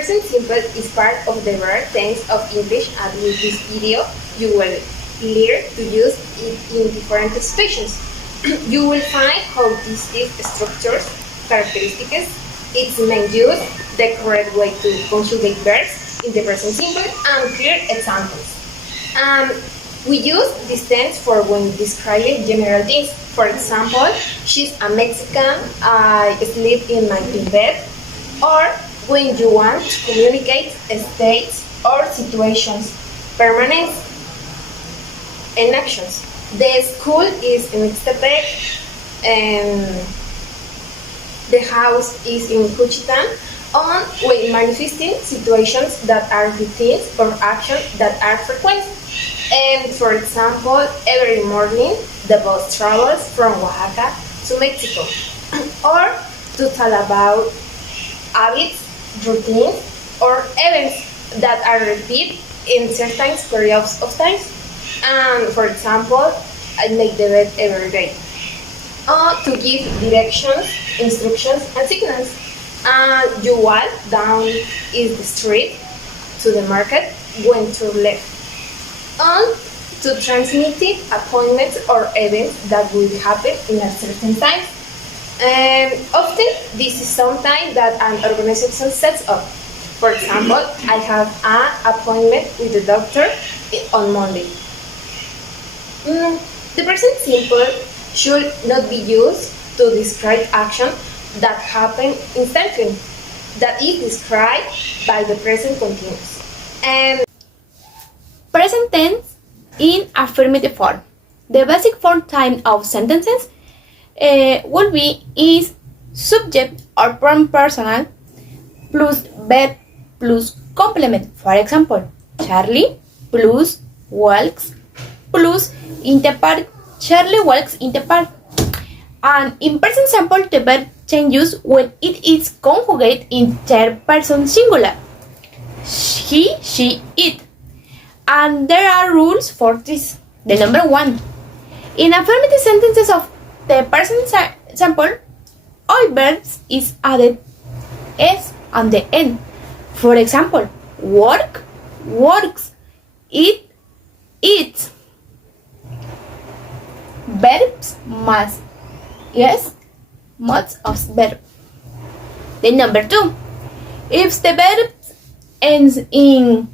present simple is part of the rare tense of English, and in this video you will learn to use it in different situations. You will find how distinct structures, characteristics, its main use, the correct way to conjugate verbs in the present simple, and clear examples. We use this tense for when describing general things. For example, she's a Mexican, I sleep in my bed. Or when you want to communicate states or situations, permanent and actions. The school is in Ixtepec, and the house is in Cuchitan, on when manifesting situations that are routines or actions that are frequent. And for example, every morning the bus travels from Oaxaca to Mexico. Or to tell about habits, routines, or events that are repeated in certain periods of time. And for example, I make the bed every day. Or to give directions, instructions, and signals. You walk down is the street to the market when to left. And to transmit appointments or events that will happen in a certain time. And often this is something that an organization sets up. For example, I have an appointment with the doctor on Monday. The present simple should not be used to describe action that happen instantly, that is described by the present continuous. And Present tense in affirmative form. The basic form time of sentences will be is subject or pronoun personal plus verb plus complement. For example, Charlie plus walks plus in the park. Charlie walks in the park. And in present simple, the verb changes when it is conjugated in third person singular. He, she, it. And there are rules for this. The number 1. In affirmative sentences of the present simple, all verbs is added s on the end. For example, work, works, eat, eats. Verbs must, yes, must of verb. The number 2. If the verb ends in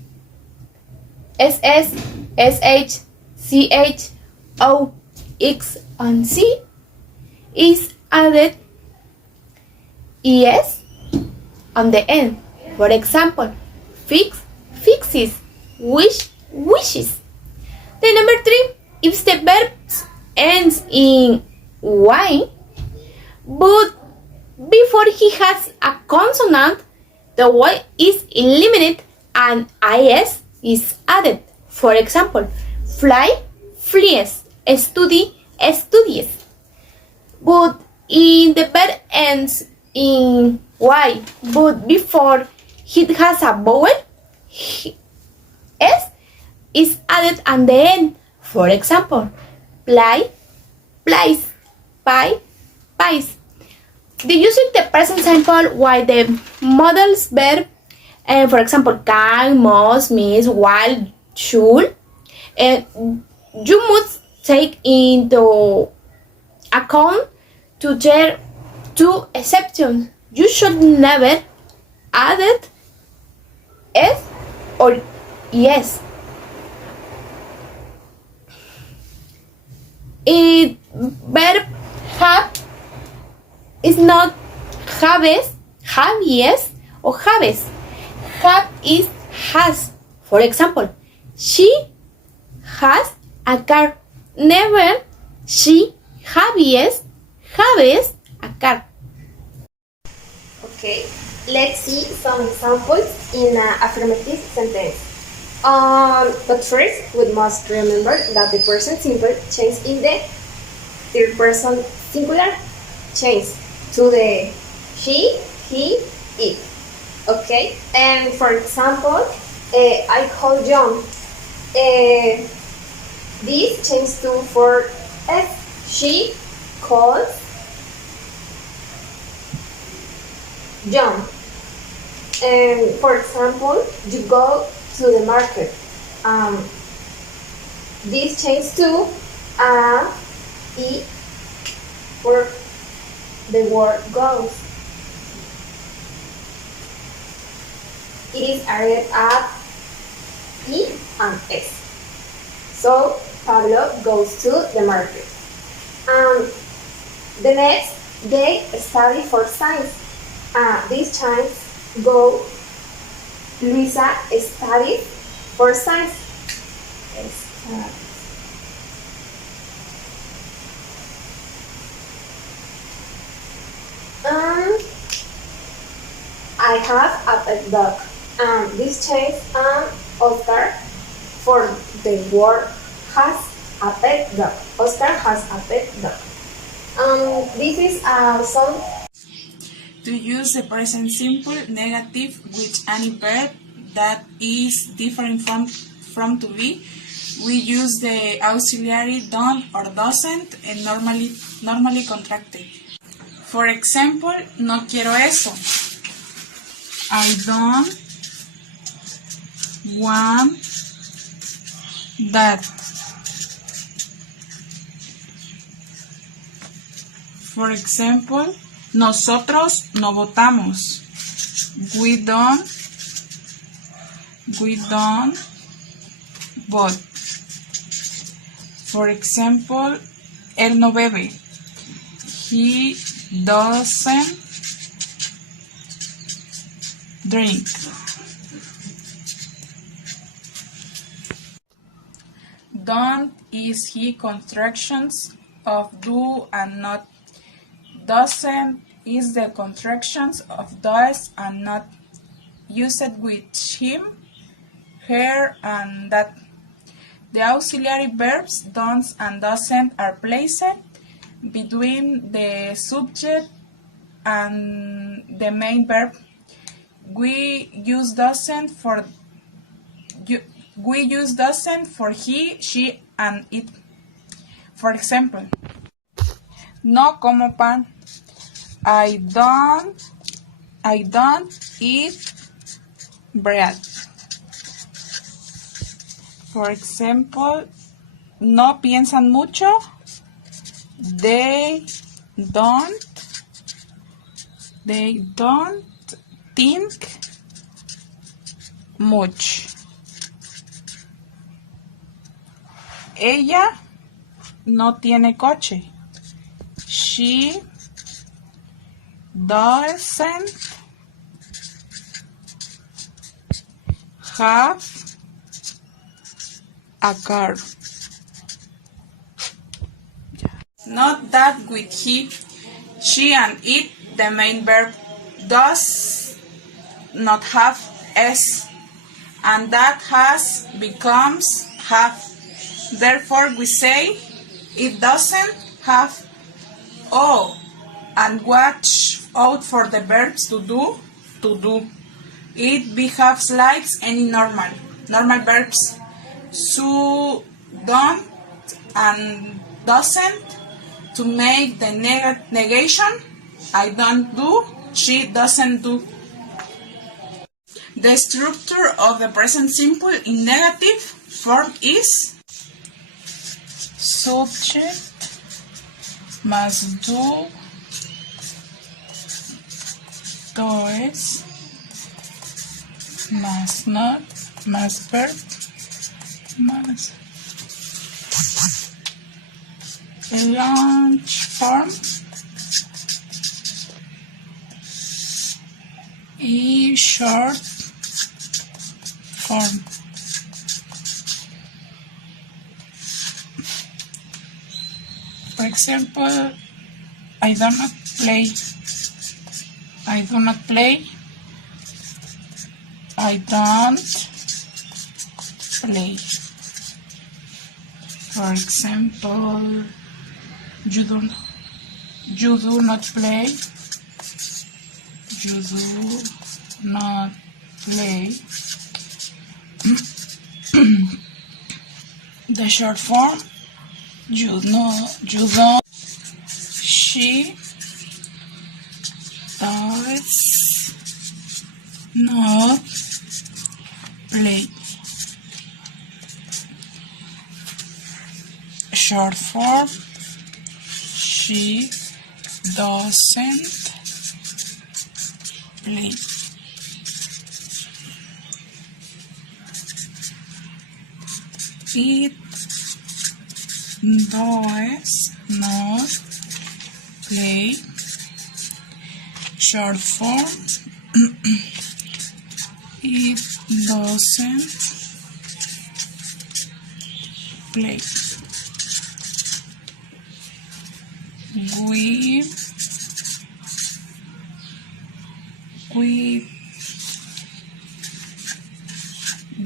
SS, SH, CH, O, X, and C is added ES on the end. For example, fix, fixes, wish, wishes. The number 3, if the verb ends in Y, but before he has a consonant, the Y is eliminated and IS is added. For example, fly, flies, study, studies. But in the verb ends in Y, but before it has a vowel, S is added at the end. For example, ply, plies, pie, pies. The using the present simple while the model's verb, for example, can, must, miss, while, should, you must take into account to their 2 exceptions. You should never add it s or yes. It verb have is not haves, havies, or haves. Have is has. For example, she has a car. Never she havies a car. okay, let's see some examples in an affirmative sentence. But first, we must remember that the present simple changes in the third person singular, change to the she, he, it. Okay, and for example, I call John. This changes to for S. She calls John. For example, you go to the market. This changes to a e for the word goes. It is added at e and s. So Pablo goes to the market. The next they study for science. This time go Luisa studied for science. I have a pet dog. This change Oscar for the word has a pet dog. Oscar has a pet dog. This is some. To use the present simple negative with any verb that is different from to be, we use the auxiliary don't or doesn't and normally contracted. For example, no quiero eso. I don't want that. For example, nosotros no votamos. We don't vote. For example, él no bebe. He doesn't drink. Don't is he contractions of do and not. Doesn't is the contractions of does and not, used with him, her, and that. The auxiliary verbs don't and doesn't are placed between the subject and the main verb. We use doesn't for he, she, and it. For example, no como pan. I don't eat bread. For example, no piensan mucho. They don't think much. Ella no tiene coche. She doesn't have a car. Not that with he, she, and it, the main verb does not have s, and that has becomes have. Therefore, we say it doesn't have o, and watch out for the verbs to do. It behaves like any normal verbs. So, don't and doesn't to make the negation. I don't do, she doesn't do. The structure of the present simple in negative form is subject must do, does, must not, must verb, must. A long form is short form. For example, I do not play. I do not play. I don't play. For example, you do not play. You do not play. The short form, you don't. She does not play. Short form, she doesn't play. It does not play. Short form, it doesn't play. We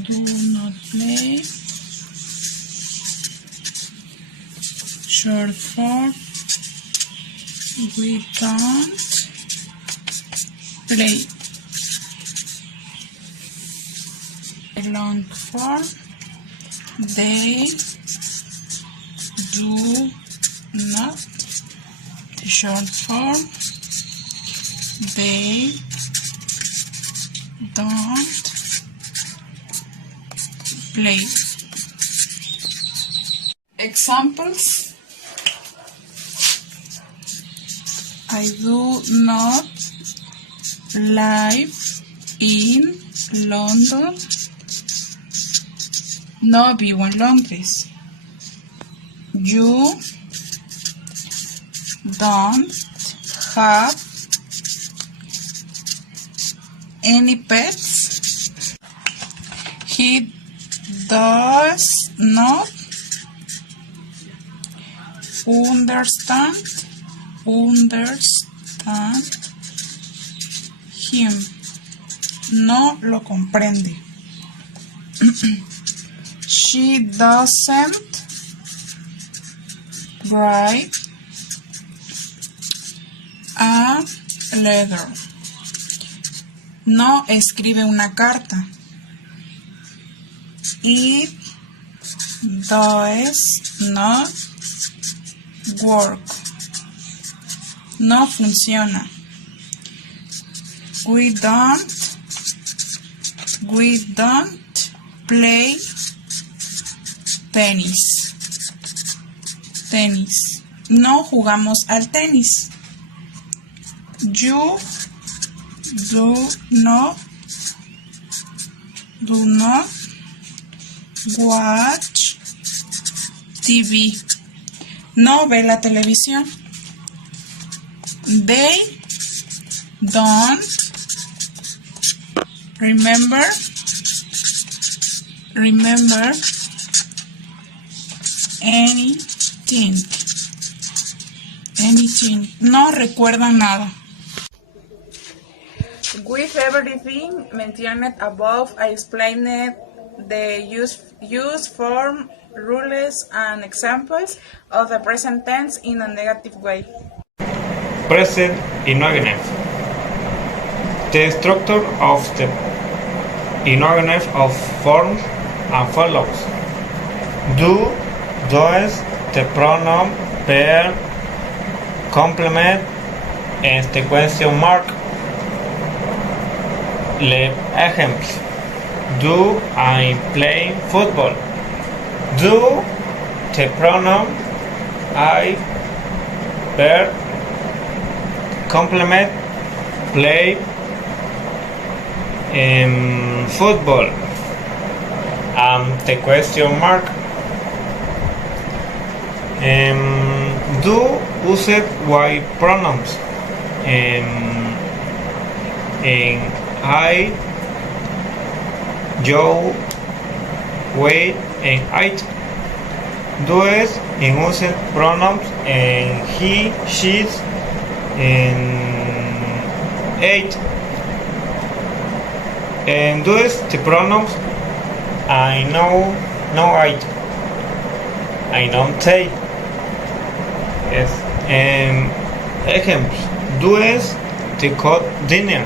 do not play. Short form, we don't play. Long form, they do not. Short form, they don't play. Examples: I do not live in London. No vivo en Londres. You don't have any pets. He does not understand him. No lo comprende. She doesn't write a letter. No escribe una carta. It does not work. No funciona. We don't play tenis. No jugamos al tenis. You do not watch TV. No ve la televisión. They don't remember anything. No recuerdan nada. With everything mentioned above, I explained the use form, rules, and examples of the present tense in a negative way. Present inorganic. The structure of the inorganic of forms and follows: do, does, the pronoun, pair, complement, and the question mark. Le ejemplos: do I play football? Do, the pronoun, I, pair, complement, play football, the question mark. Do used why pronouns I, you, we, and it. Does in used pronouns he, she's, and it. And does the pronouns I know, it. I know they. Yes. Ejemplos: does the cook dinner?